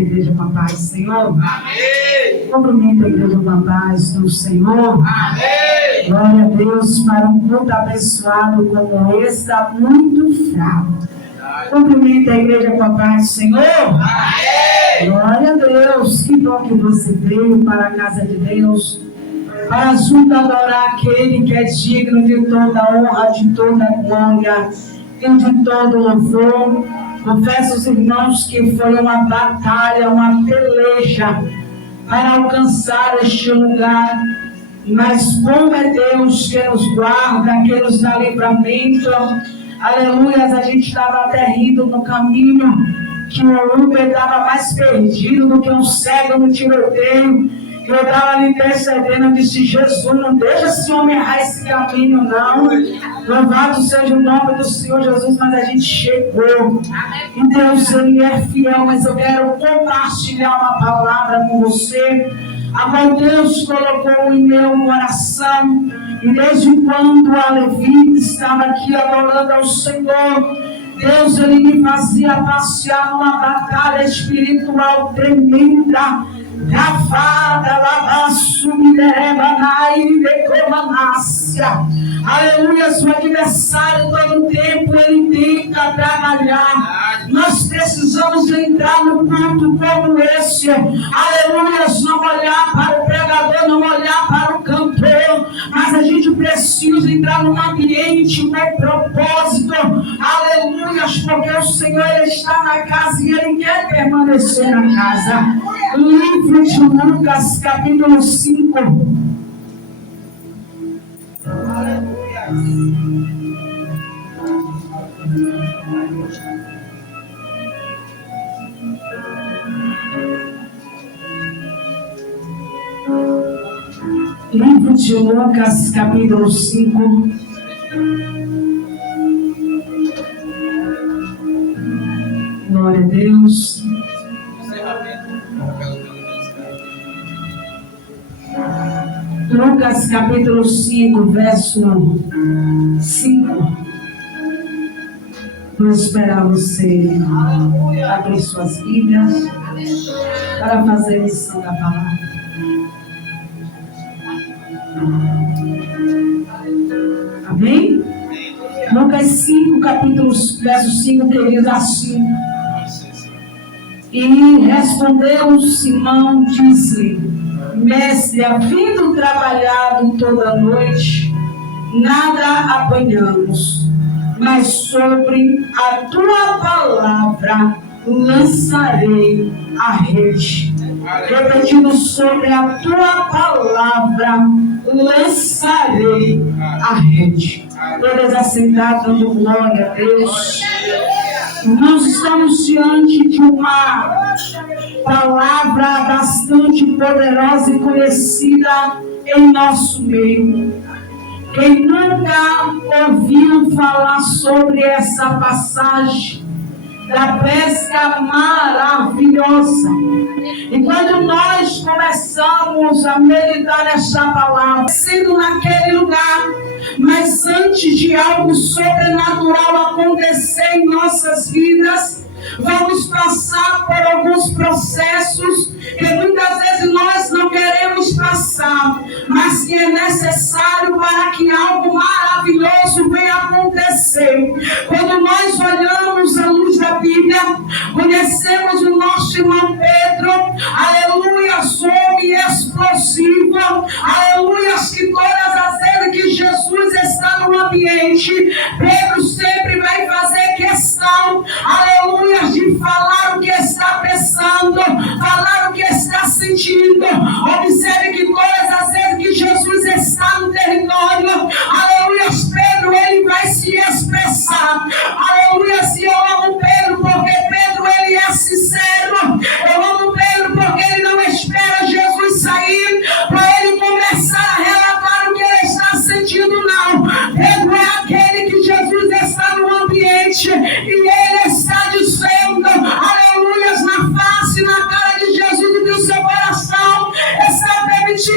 a igreja com a paz do Senhor. Amém. Cumprimento a igreja com a paz do Senhor. Amém. Glória a Deus, para um culto abençoado como esse, está muito fraco. Cumprimento a igreja com a paz do Senhor. Amém. Glória a Deus, que bom que você veio para a casa de Deus, para junto adorar aquele que é digno de toda honra, de toda glória e de todo louvor. Confesso aos irmãos que foi uma batalha, uma peleja para alcançar este lugar, mas como é Deus que nos guarda, que nos dá livramento. Aleluia, a gente estava até rindo no caminho, que o Uber estava mais perdido do que um cego no tiroteio. Eu estava ali intercedendo, eu disse: Jesus, não deixa esse homem errar esse caminho, não. Louvado seja o nome do Senhor Jesus, mas a gente chegou. E Deus, Ele é fiel, mas eu quero compartilhar uma palavra com você, a qual Deus colocou em meu coração. E desde quando a Levi estava aqui adorando ao Senhor, Deus, Ele me fazia passear numa batalha espiritual tremenda. Gravada, lavaço, minerebanai, decomanácia. Aleluia, seu adversário todo tempo ele tenta trabalhar. Nós precisamos entrar no culto como esse. Aleluia, não olhar para o pregador, não olhar para o cantor, mas a gente precisa entrar num ambiente com propósito. Aleluia, porque o Senhor ele está na casa e Ele quer permanecer na casa. Livro de Lucas, capítulo 5. Aleluia. Livro de Lucas, capítulo 5. Glória a Deus. Lucas capítulo 5, verso 5. Vou esperar você abrir suas Bíblias para fazer a lição da palavra. Amém? Lucas 5, capítulo, verso 5, que diz assim: E respondeu Simão, disse-lhe: Mestre, havendo trabalhado toda a noite, nada apanhamos, mas sobre a tua palavra lançarei a rede. Repetindo: sobre a tua palavra lançarei a rede. Todas assentadas, dando glória a Deus. Nós estamos diante de uma palavra bastante poderosa e conhecida em nosso meio. Quem nunca ouviu falar sobre essa passagem da pesca maravilhosa? E quando nós começamos a meditar nessa palavra, sendo naquele lugar, mas antes de algo sobrenatural acontecer em nossas vidas, vamos passar por alguns processos que muitas vezes nós não queremos passar, mas que é necessário para que algo maravilhoso venha acontecer. Quando nós olhamos à luz da Bíblia, conhecemos o nosso irmão Pedro, aleluia, homem explosivo, aleluia, que todas as vezes que Jesus está no ambiente, Pedro sempre vai fazer questão, aleluia, de falar o que está pensando, falar o que está sentindo. Observe que todas as vezes que Jesus está no território, aleluia, Pedro ele vai se expressar. Aleluia, se eu amo Pedro porque Pedro ele é sincero, eu amo Pedro porque ele não espera Jesus sair para ele começar a relatar o que ele está sentindo, não. Pedro é aquele que Jesus está no ambiente e ele está dizendo, aleluia, na face, na cara de Jesus, e que o seu coração está permitindo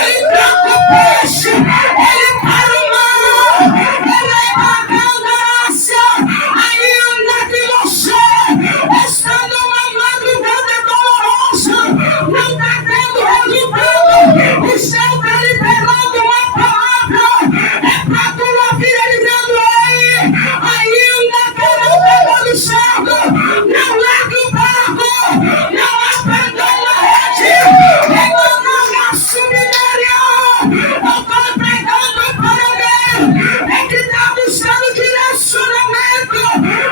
ele tranca o peixe, ele para o mar, ele é bacana, ainda que você está numa madrugada dolorosa, não está tendo resultado, o céu está liberando uma palavra, é para tua vida dizendo aí, ainda que não está dando certo, não largue o barco, não abandone a rede, emana a subidéria, eu estou pregando para alguém, é que está buscando direcionamento,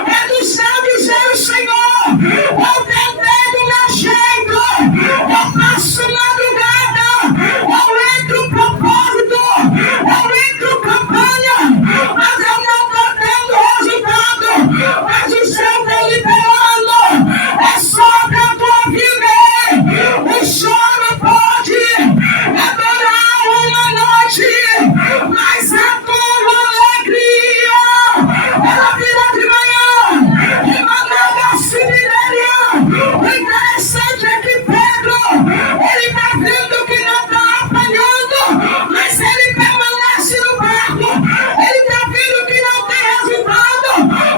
é do céu dizer o Senhor, eu tentei do meu jeito, eu passo madrugada, eu entro propósito, eu entro campanha, mas eu não estou tendo resultado, mas o céu está liberando, é só para a tua vida, o choro pode adorar uma noite, mas a tua alegria, ela vira de manhã, emanada a subidéria. O interessante é que Pedro, ele está vendo que não está apanhando, mas ele permanece no barco, ele está vendo que não tem resultado,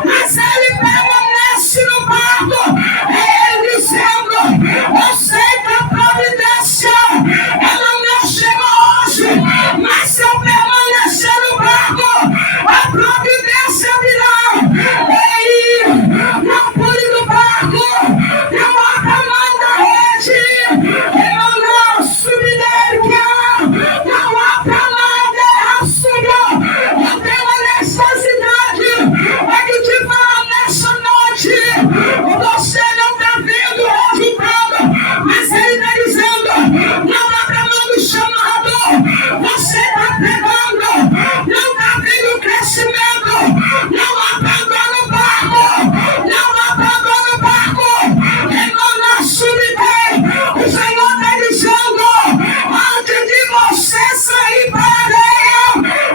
mas ele permanece no barco, ele dizendo, eu sei que a providência, ela não chegou hoje, mas se eu permanecer no barco, a providência virá. Ei, não pule do barco, não abra mão da rede, eu não subidéria, não abra mão da açúcar, eu tenho a necessidade, é que te falar nessa noite, você não está vendo o resultado, mas ele está dizendo, não abra mão do chamado, você está pegando, não está vendo o crescimento, não abandona o barco, não abandona o barco, emana subidéria, o Senhor está dizendo, antes de você sair para a areia,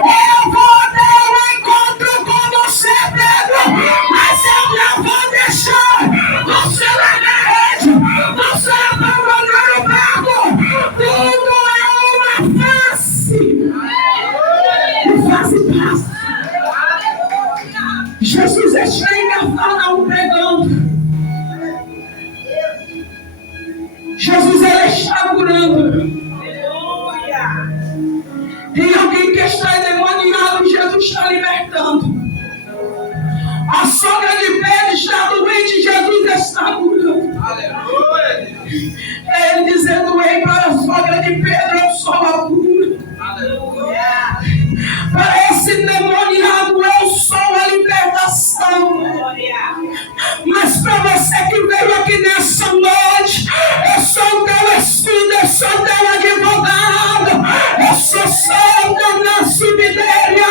eu vou ter um encontro com você, Pedro, mas eu não vou deixar você largar a rede, você abandonar o barco, tudo é uma face, face. Jesus está em Cafarnaum pregando, Jesus ele está curando. Tem alguém que está endemoniado, Jesus está libertando. A sogra de Pedro está doente, Jesus está curando. Aleluia. É ele dizendo, ei, para a sogra de Pedro, eu sou a cura. Aleluia. Para esse endemoniado, eu sou a libertação. Mas para você que veio aqui nessa noite, eu sou o teu escudo, eu sou o teu advogado, eu sou santo na subidéria.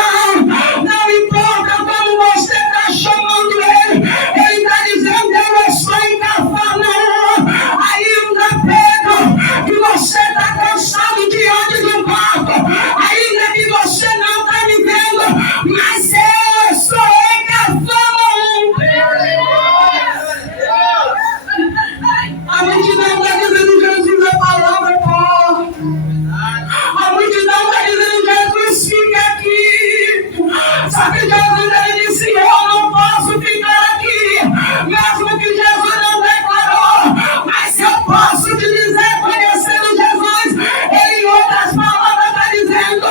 Não importa como você está chamando ele, ele está dizendo, eu estou em Cafarnaum. Ainda, Pedro, que você está cansado diante do barco, ainda que você não está me vendo, mas eu estou em Cafarnaum. A multidão está dizendo, Jesus, a palavra é boa. A multidão está dizendo, Jesus, fica aqui. Só que Jesus ele disse, eu não posso ficar aqui. Mesmo que Jesus não declarou, mas eu posso te dizer, conhecendo Jesus, ele em outras palavras está dizendo,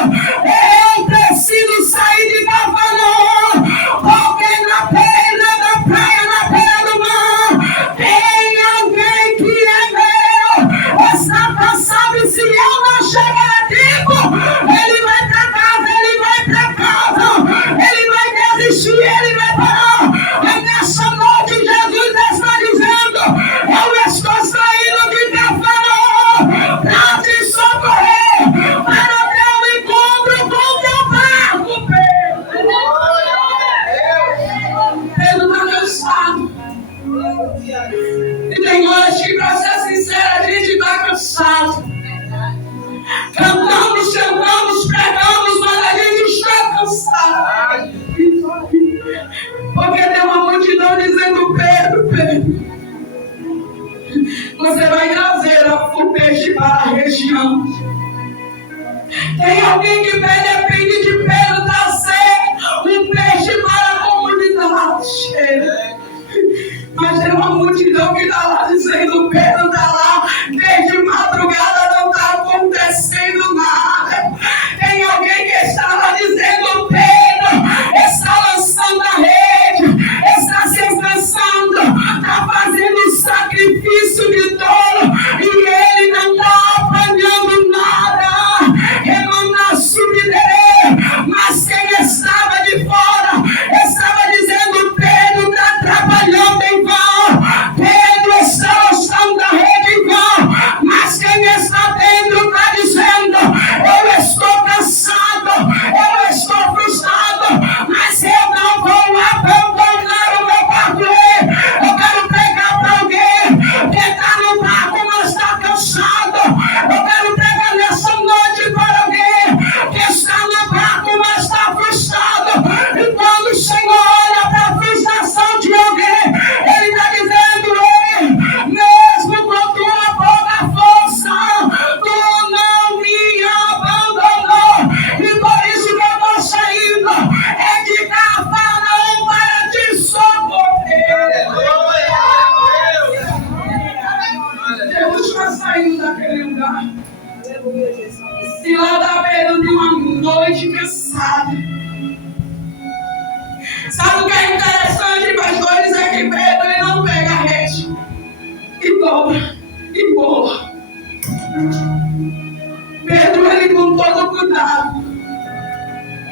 eu preciso sair de Cafarnaum, porque na beira da praia, na beira do mar, tem alguém que é meu, está cansado e se eu não chegar a tempo, ele vai para casa, ele vai para casa, ele vai desistir, ele vai parar. É nessa noite Jesus está dizendo, eu estou saindo de Cafarnaum para te socorrer, para teu encontro com teu barco, Pedro. Pedro está cansado. E tem horas que, para ser sincero, a gente está cansado. Cantamos, cantamos, pregamos, mas a gente está cansado. Porque tem uma multidão dizendo, Pedro, você vai trazer o peixe para a região. Tem alguém que depende de Pedro trazer um peixe para a comunidade. Mas tem uma multidão que está lá dizendo: Pedro está lá desde madrugada, não está acontecendo nada. Tem alguém que está lá dizendo: Pedro está lançando a rede, está se esforçando, está fazendo sacrifício de dolo e ele não está apanhando nada. Remanda subirei, mas quem estava de fora estava dizendo: Pedro está trabalhando em vão, Pedro está lançando a rede em vão, mas quem está dentro está dizendo: eu estou cansado, eu estou frustrado, mas eu não vou abandonar o meu barco. Eu quero pregar para alguém que está no barco, mas está cansado. Eu quero pregar nessa noite para alguém que está no barco, mas está frustrado. E quando o Senhor olha para a frustração de alguém, Ele está dizendo: ei, mesmo com tua pouca força, tu não me abandonou. E por isso que eu estou saindo é de Cafarnaum para te socorrer. Jesus está saindo daquele lugar. E lá da beira de uma noite cansada. Sabe o que é interessante, pastores? É que Pedro ele não pega a rede e dobra e bola. Pedro, ele com todo cuidado,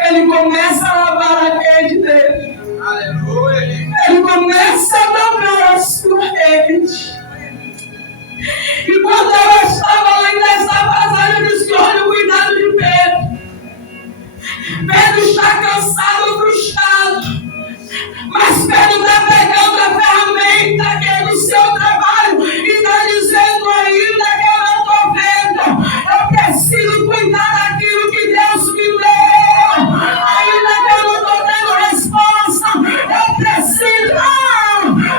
ele começa a lavar a rede dele. Aleluia. Ele começa a dobrar a sua rede. E quando ela estava lá nessa passagem, diz que olha o cuidado de Pedro. Pedro está cansado, frustrado. Mas Pedro está pegando a ferramenta que é do seu trabalho e está dizendo: ainda que eu não estou vendo, eu preciso cuidar daquilo que Deus me deu. Ainda que eu não estou tendo resposta, eu preciso.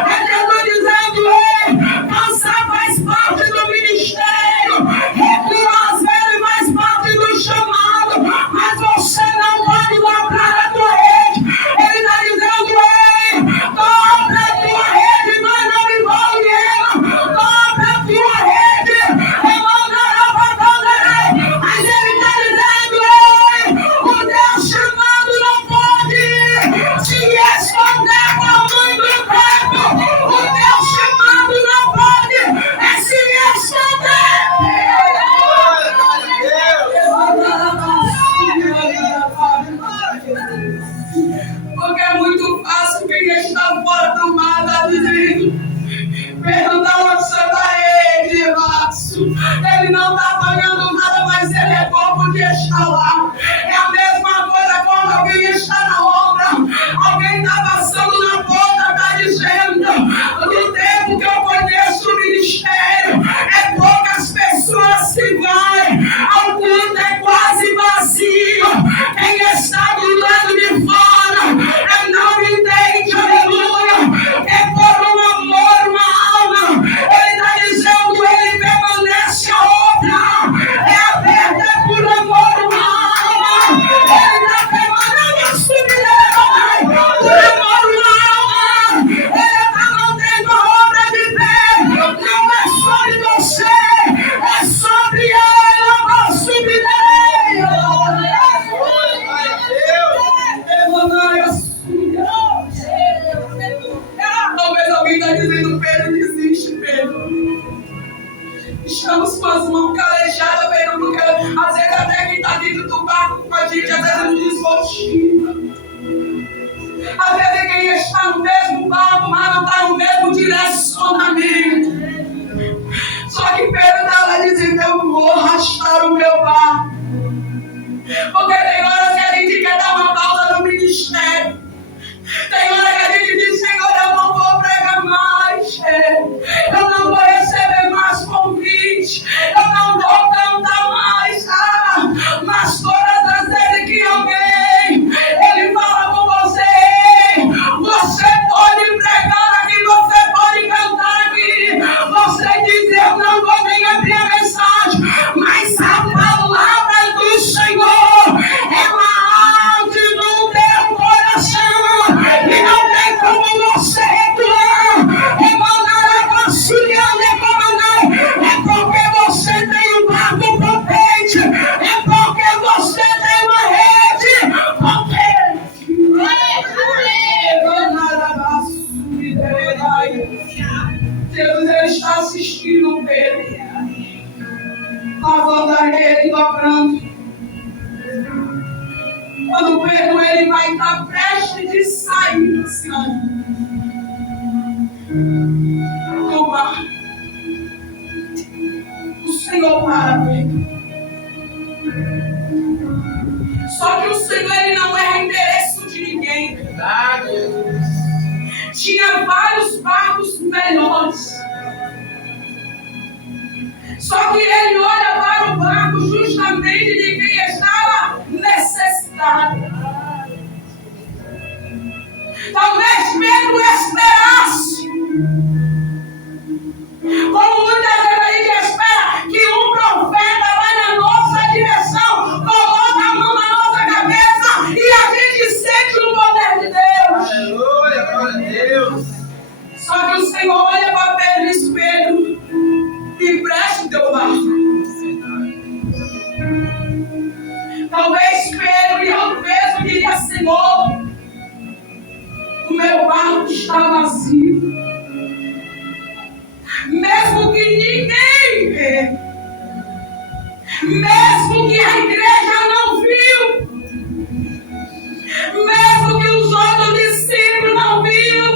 É que eu estou dizendo: ei, cansar faz parte do ministério, reclamar às vezes faz parte do chamado, mas você não pode dobrar a tua rede. Ele está dizendo: ei, dobra a tua rede, mas não envolve ela. Dobra a tua rede, eu não abandonarei. Mas ele está dizendo: ei, o Deus chamado não pode se esconder por muito tempo. O Deus chamado não pode se esconder. Porque é muito fácil quem está fora do mar está dizendo: Pedro está lançando a rede, Márcio. Ele não está apanhando nada, mas ele é bobo de estar lá. É a mesma coisa quando alguém está na obra, alguém está passando na porta, está dizendo: no tempo que eu conheço o ministério, é poucas pessoas que vão, o culto é quase vazio. Quem está do lado de fora não entende, aleluia, é por um amor, uma alma. Ele está dizendo: ele permanece a obra, é aberta por amor, uma alma. Ele está permanecendo por amor, uma atenção do mar. O Senhor para ver. Só que o Senhor, ele não erra endereço de ninguém. Verdade. Tinha vários barcos melhores. Só que ele olha para o barco justamente de quem estava necessitado. Talvez Pedro esperasse, como muitas vezes a gente espera que um profeta vai na nossa direção, coloca a mão na nossa cabeça e a gente sente o poder de Deus. Aleluia, glória a Deus. Só que o Senhor olha para Pedro e diz: Pedro, me preste o teu barco. Talvez Pedro e eu mesmo diria: Senhor, o meu barco está vazio. Mesmo que ninguém vê, mesmo que a igreja não viu, mesmo que os outros discípulos não viram,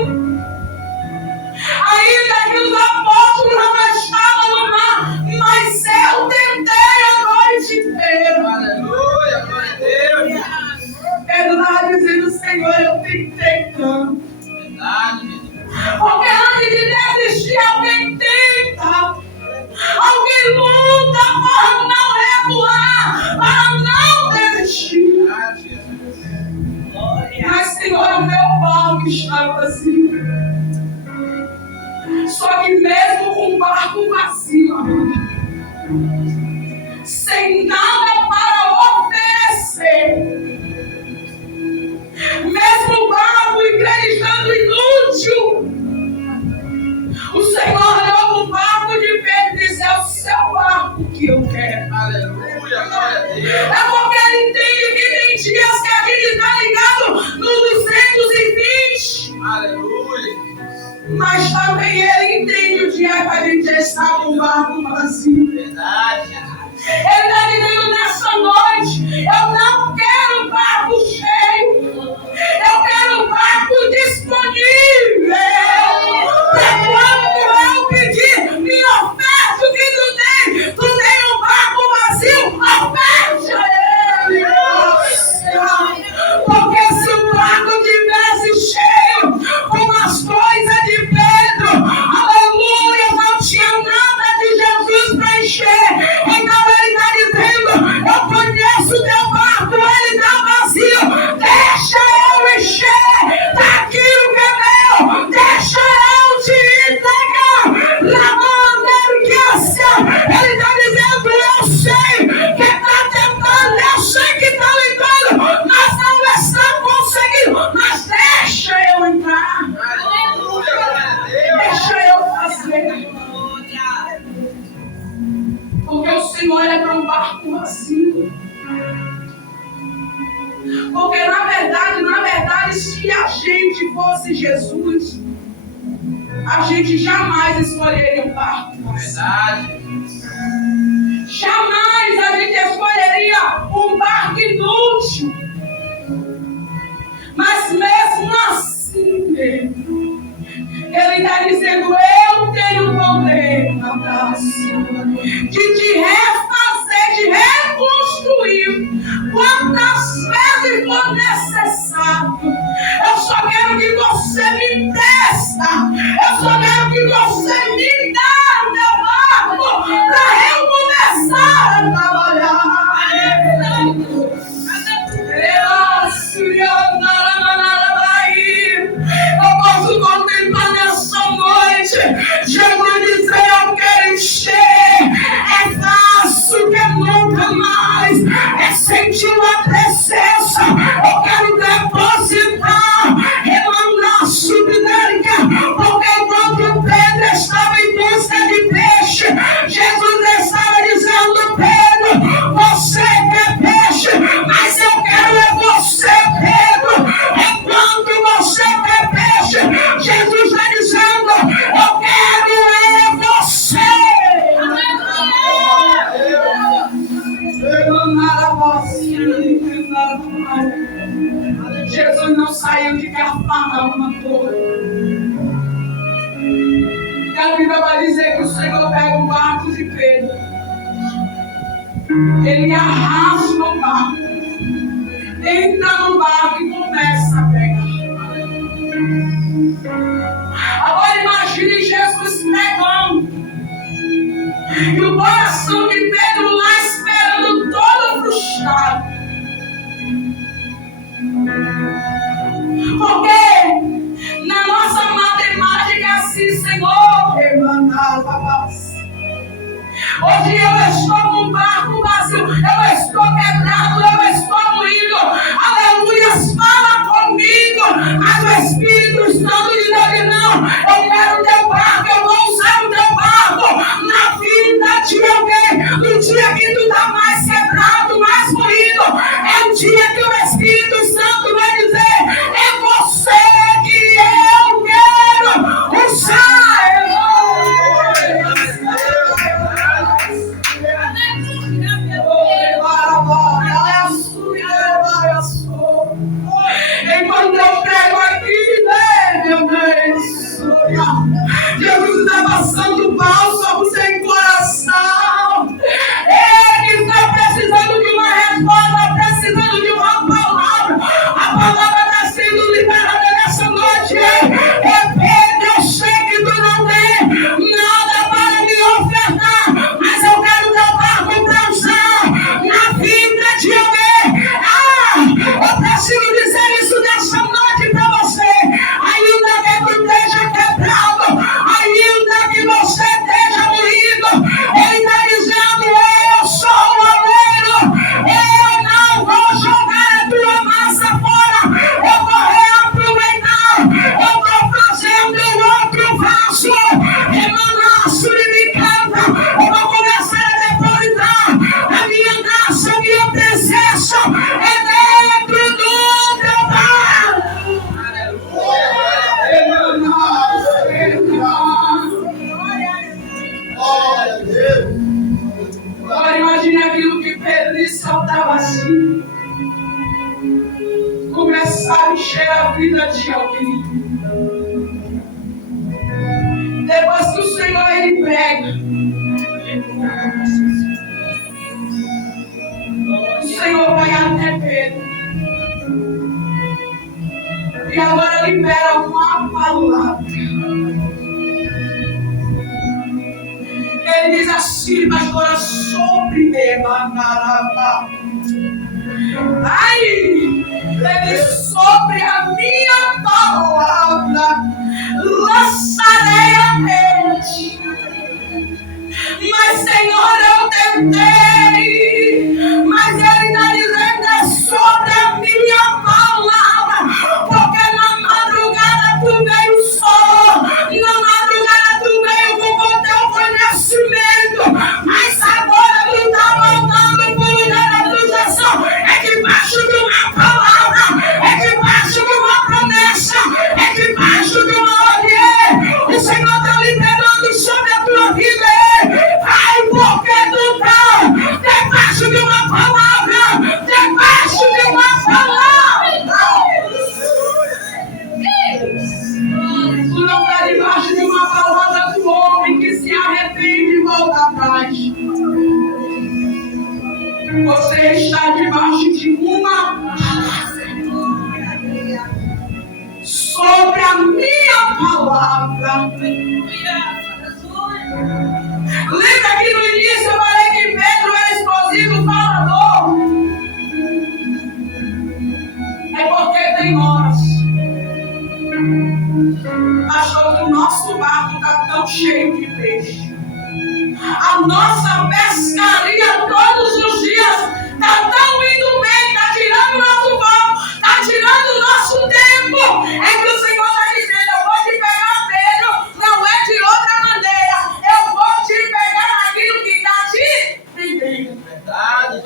ainda que os apóstolos não estavam no mar, mas eu tentei a noite inteira. Aleluia, glória a Deus. Pedro estava dizendo: Senhor, eu tentei tanto. Verdade. Porque antes de desistir, alguém tenta, alguém luta para não recuar, para não desistir. Verdade. Mas, Senhor, o meu barco está vazio. Só que mesmo com o barco vazio, sem nada para oferecer, mesmo o barco acreditando inútil, o Senhor olhou para o barco de Pedro e disse: é o seu barco que eu quero. Aleluia, glória a Deus. É porque ele entende que tem dias que a gente está ligado no 220. Aleluia. Mas também ele entende o dia que a gente está com o barco vazio. Verdade. Ele está dizendo nessa noite: eu não quero barco cheio, eu quero barco disponível. Para quando eu pedir, me oferte o que tu tem. Tu tem um barco vazio, oferte a ele. Porque se o barco tivesse cheio com as coisas de Pedro, aleluia, não tinha nada de Jesus para encher. Então ele está dizendo: eu conheço o teu barco, ele está vazio, deixa eu encher daquilo que é meu, deixa eu te entregar. Lavando ele está dizendo: eu sei que está tentando, eu sei que está lutando, mas não está conseguindo, mas deixa eu entrar. Aleluia, glória a Deus. Deixa eu fazer. Porque o Senhor olha para um barco vazio. Porque na verdade, se a gente fosse Jesus, a gente jamais escolheria um barco vazio. Verdade. Jamais a gente escolheria um barco inútil. Mas mesmo assim, ele está dizendo: eu tenho poder, de te refazer, de reconstruir quantas vezes for necessário. Eu só quero que você me presta. Eu só quero que você me dá o meu barco para eu começar a trabalhar. Eu posso contemplar nessa noite Jesus dizer: eu quero encher. É fácil que nunca mais. É sentir uma presença. Eu quero depositar, emanar subnérica. Porque enquanto Pedro estava em busca de peixe, Jesus estava dizendo: Pedro, você quer peixe, mas eu quero é você, Pedro. Enquanto você quer peixe, Jesus está dizendo: eu quero é você. Jesus não saiu de Cafarnaum à toa. E a Bíblia vai dizer que o Senhor pega o barco de Pedro. Ele arrasta o barco. Entra no barco e começa a pregar. Agora imagine Jesus pregando. E o coração de Pedro lá esperando, todo frustrado. Porque na nossa matemática é assim, Senhor, hoje eu estou com o barco vazio, eu estou quebrado, eu estou moído. Aleluia, fala comigo. Mas o Espírito Santo diz: não, eu quero o teu barco, eu vou usar o teu barco na vida de alguém. No dia que tu está mais quebrado, mais moído, é o dia que o Espírito Santo vai dizer: é você que eu quero usar. Enquanto eu prego aqui, meu Deus, Jesus está passando bálsamo sem coração. Ele está precisando de uma resposta, precisando de uma palavra. A palavra está sendo liberada nessa noite. Pedro, eu sei que tu não tem nada para me ofertar, mas eu quero teu barco para usar na vida de alguém. Eu preciso dizer isso nessa noite para você. Ainda que tu esteja quebrado, ainda que você esteja moído, ele está dizendo: eu sou o oleiro, eu não vou jogar a tua massa fora, eu vou reaproveitar, eu vou fazer o meu outro vaso, emanaço de me canta, eu vou começar a depositar a minha graça, a minha presença, dentro do teu bar. Agora imagine aquilo que Pedro disse ao estava assim. Começar a encher a vida de alguém. Depois que o Senhor ele prega, o Senhor vai até Pedro. E agora libera uma palavra. Ele diz assim: pastora, sobre Emanarabá. Ai, ele sobre a minha palavra lançarei a mente. Mas Senhor, eu tentei. Mas ele está dizendo: é sobre a minha palavra. Porque na madrugada tu veio só. Na madrugada tu veio com o teu conhecimento. Mas agora tu está voltando para o lugar da acusação. É debaixo de uma palavra. É debaixo de uma promessa. É debaixo de uma ordem. O Senhor está liberando sobre a tua vida. Ai, porque tu está debaixo de uma palavra. Debaixo de uma palavra. Tu não está debaixo de uma palavra do homem que se arrepende e volta atrás. Você está debaixo de uma sobre a minha palavra. Lembra que no início eu falei que Pedro era explosivo, falador? É porque tem horas. Achou que o nosso barco está tão cheio de peixe. A nossa pescaria todos os dias está tão indo bem, está tirando o nosso voo, está tirando o nosso tempo. É que o Senhor está dizendo: eu vou te pegar, Pedro, não é de outra maneira. Eu vou te pegar naquilo que está te prendendo. Verdade.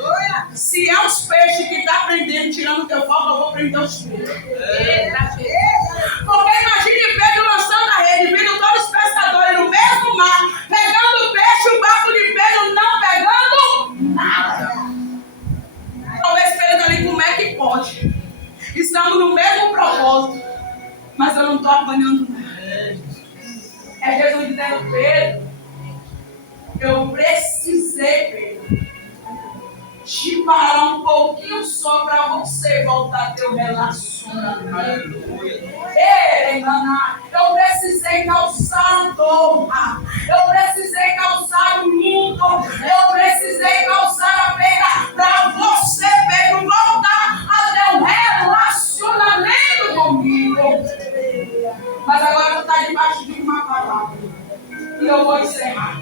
Se é os peixes que está prendendo, tirando o teu foco, eu vou prender os peixes. Porque imagine Pedro lançando a rede, vindo todos os pescadores no mesmo mar, pegando peixe, o barco de Pedro não pegando nada. Talvez Pedro ali, como é que pode? Estamos no mesmo propósito, mas eu não estou apanhando nada. É Jesus dizendo, Pedro, eu precisei, Pedro, te parar um pouquinho só para você voltar a ter o relacionamento. Eu precisei causar dor, eu precisei causar o luto, eu precisei causar a perda para você, Pedro, voltar a ter um relacionamento comigo. Mas agora tu está debaixo de uma palavra e eu vou encerrar.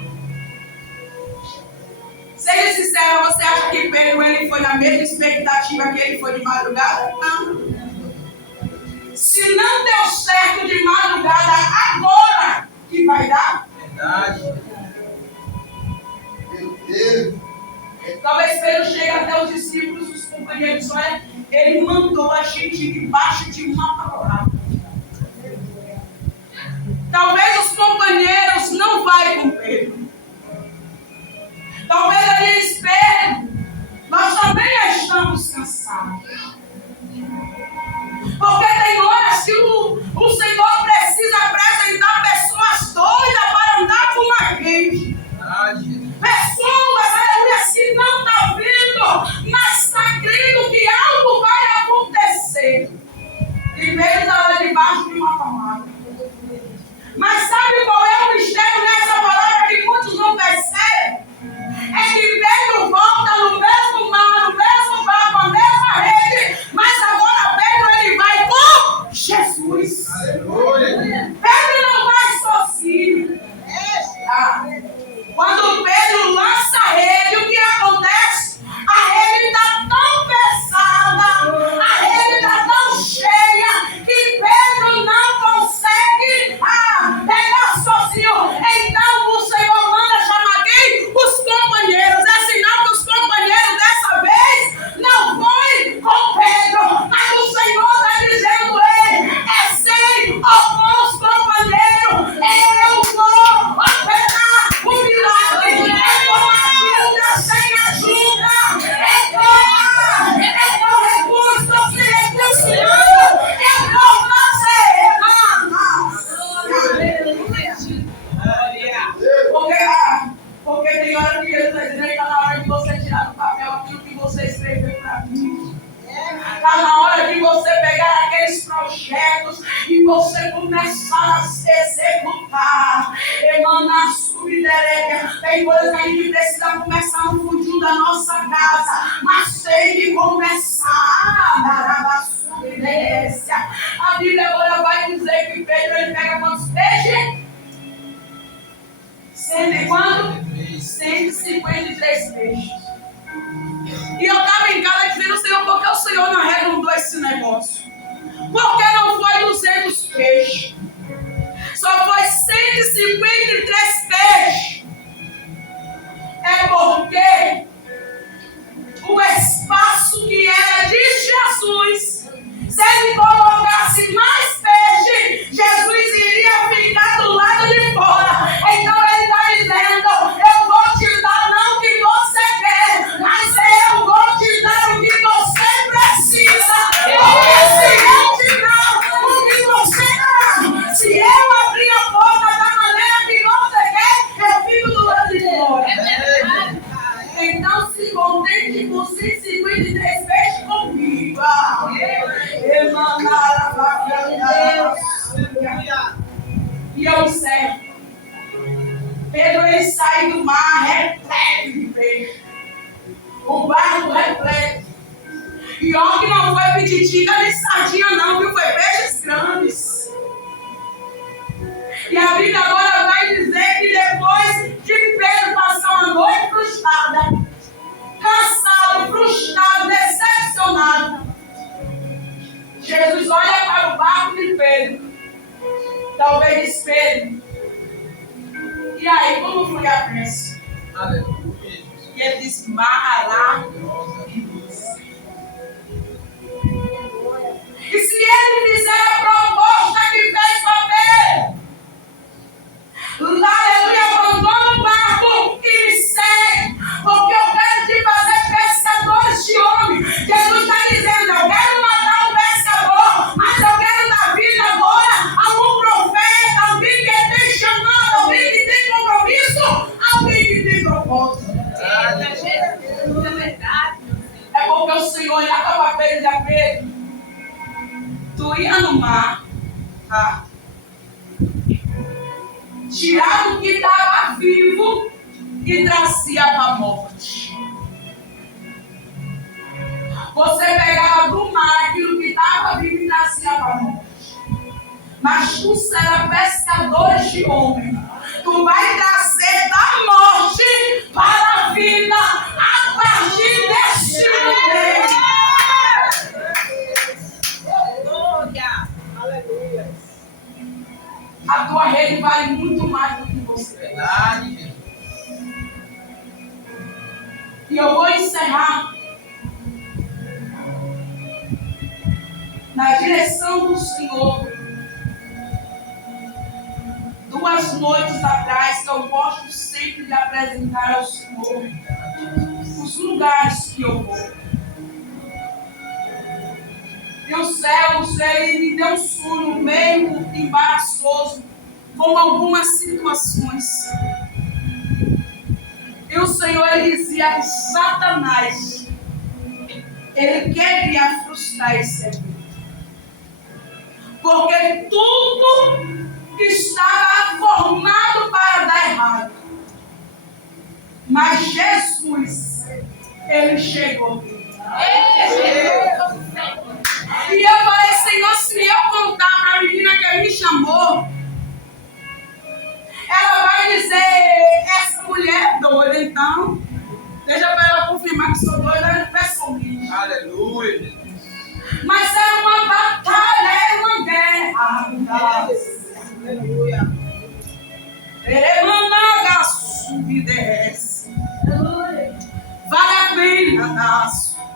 Seja sincero, você acha que Pedro ele foi na mesma expectativa que ele foi de madrugada? Não. Se não deu certo de madrugada, agora que vai dar? Verdade. Meu Deus. Talvez Pedro chegue até os discípulos, os companheiros, olha, ele mandou a gente debaixo de uma palavra. Talvez os companheiros não vão com Pedro. Talvez eles Pedro, nós também estamos cansados. Porque tem horas que o Senhor precisa apresentar pessoas doidas para andar com a gente. Verdade. Pessoas, aleluia, que não estão vendo, mas está crendo que algo vai acontecer. E Pedro estava debaixo de uma palavra. Mas sabe qual é o mistério nessa palavra que muitos não percebem? É que Pedro volta no mesmo mar, no mesmo barco, na mesma rede, mas agora Pedro ele vai com Jesus. Aleluia. Pedro não vai sozinho. Quando Pedro lança a rede, o que acontece? A rede está tão pesada, a rede está tão cheia, que Pedro não consegue pegar sozinho. Então o Senhor manda chamar quem? Os companheiros. É sinal que os companheiros dessa vez não foi com Pedro, mas o Senhor está dizendo, é sem alguns companheiros, eu vou operar o milagre. É com ajuda, sem ajuda, é com recursos, sem recursos, eu vou fazer. Porque tem hora que Jesus está dizendo, está na hora de você tirar do papel aquilo que você escreveu para mim. Está na hora de você pegar aqueles projetos e você começar a se executar. Emanar subderega. Tem coisas que a gente precisa começar no fundinho da nossa casa, mas tem que começar. A Bíblia agora vai dizer que Pedro ele pega quantos peixes? 153 peixes. E eu estava em casa dizendo, Senhor, por que o Senhor não arredondou esse negócio? Por que não foi 200 peixes? Só foi 153 peixes. É porque o espaço que era de Jesus, se ele colocasse mais peixe, Jesus iria ficar do lado de fora. Então ele está dizendo, eu vou te dar não o que você quer, mas eu vou te dar o que você precisa. Porque se eu te dar o que você quer, se eu abrir a porta da maneira que você quer, eu fico do lado de fora. Então se contente com 153 peixes comigo. E eu observo. Pedro ele sai do mar repleto de peixe. O barco repleto. E ó que não foi peditiva de sardinha não, viu? Foi peixes grandes. E a Bíblia agora vai dizer que depois de Pedro passar uma noite frustrada, cansado, frustrado, decepcionado, Jesus olha para o barco de Pedro. Talvez diz Pedro. E aí, como foi a prece? Aleluia. E ele disse, maravilhoso. E se ele fizer a proposta que fez para Pedro, aleluia, abandona o barco e me segue, porque Porque o Senhor olhava para Pedro e dizia: Pedro, tu ia no mar, tá? Tirar o que estava vivo e trazia para a morte. Você pegava do mar aquilo que estava vivo e trazia para a morte. Mas tu será pescador de homem. Tu vai trazer da morte para a vida a partir deste momento. Aleluia. A tua rede vale muito mais do que você. Verdade. E eu vou encerrar na direção do Senhor. 2 noites atrás que eu gosto sempre de apresentar ao Senhor os lugares que eu vou. E o céu, ele me deu um sonho meio embaraçoso com algumas situações. E o Senhor, ele dizia que Satanás, ele queria frustrar esse evento. Porque tudo estava formado para dar errado. Mas Jesus, ele chegou. E eu falei: Senhor, se eu contar para a menina que me chamou, ela vai dizer: essa mulher é doida. Então, deixa para ela confirmar que sou doida pessoalmente. Aleluia. Mas é uma batalha, é uma guerra. Aleluia. Emanaga, sube e desce. Vale a pena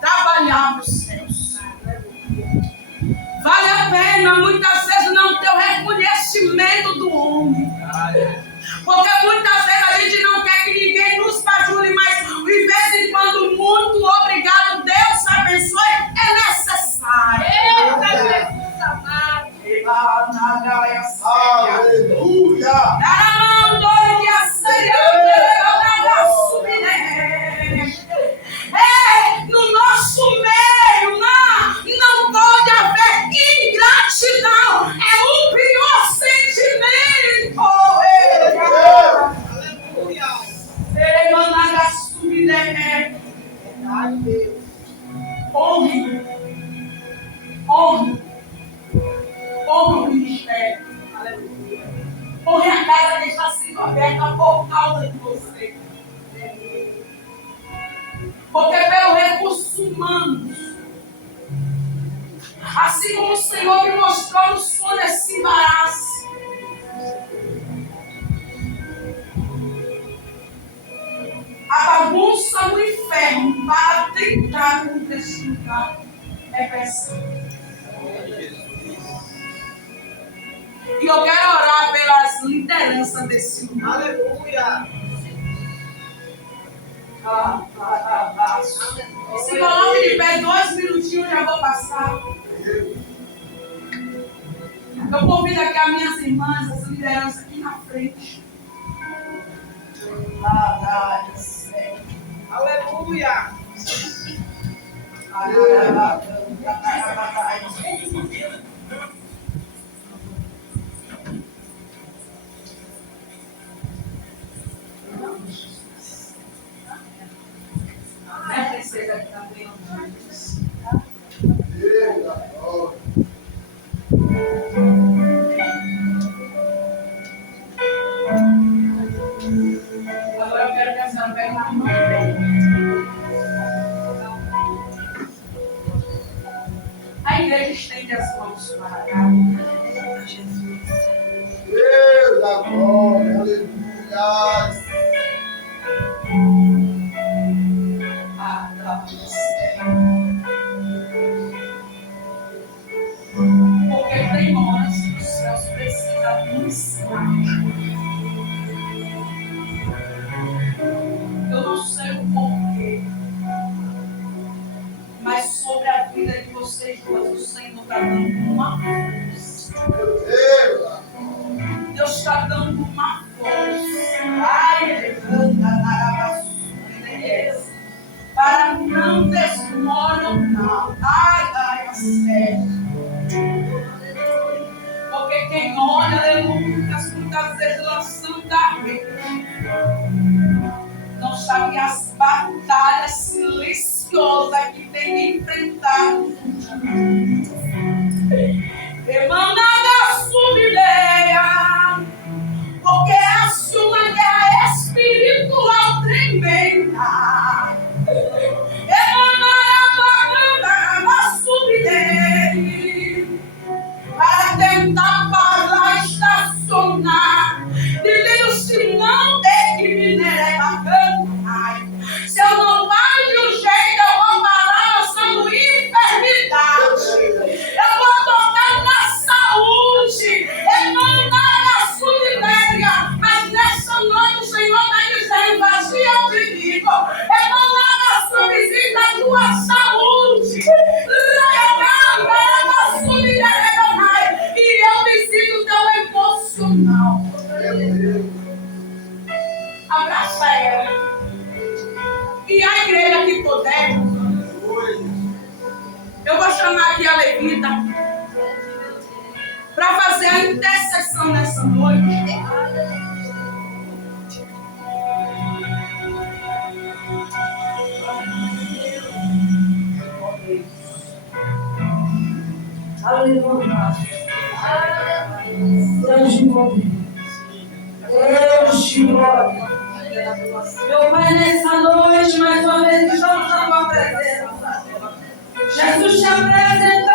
trabalhar nos céus. Vale a pena muitas vezes não ter o reconhecimento do homem. Porque muitas vezes a gente não quer que ninguém nos bajule, mas de vez em quando, muito obrigado, Deus abençoe, é necessário. Jesus amado. Aleluia. No nosso meio, não pode haver ingratidão. É o pior sentimento. Aleluia. Honre o ministério. Aleluia. Honre a casa que está sendo aberta por causa de você. Porque pelo recurso humano, assim como o Senhor me mostrou no sonho esse embaraço, a bagunça no inferno para tentar contestar é péssima. E eu quero orar pelas lideranças desse lugar. Aleluia. Se coloque de pé 2 minutinhos, já vou passar. Eu convido aqui as minhas irmãs, as lideranças aqui na frente. Aleluia. Princesa aqui na frente. Agora eu quero que a senhora pegue na mão dele. A igreja estende as mãos para cá. Jesus. Deus da glória. Aleluia. Porque tem horas que os céus precisam nos ensinar. Eu não sei o porquê, mas sobre a vida de vocês duas, o Senhor está dando uma força. Deus está dando uma força. Ai, levanta, para não desmoronar. certo. Porque quem olha, aleluia, muitas vezes lançando da rede, não sabe as batalhas silenciosas que tem enfrentado. Emanada subileia, porque é uma guerra espiritual tremenda. Emanada subileia, para tentar parar, estacionar. Dizendo, se não tem que me bacana. Se eu não paro de um jeito, eu vou parar lançando enfermidade. Eu vou tocar na saúde. Emanar a submédia. Mas nessa noite o Senhor está dizendo, vazia eu te digo. Emanar a subsídio da tua saúde. E eu visito o teu emocional. Abraça ela. E a igreja que puder, eu vou chamar aqui a levita para fazer a intercessão nessa noite. Aleluia. Deus de glória. Deus de glória. Meu Pai, nessa noite, mais uma vez, estamos na tua presença. Jesus te apresenta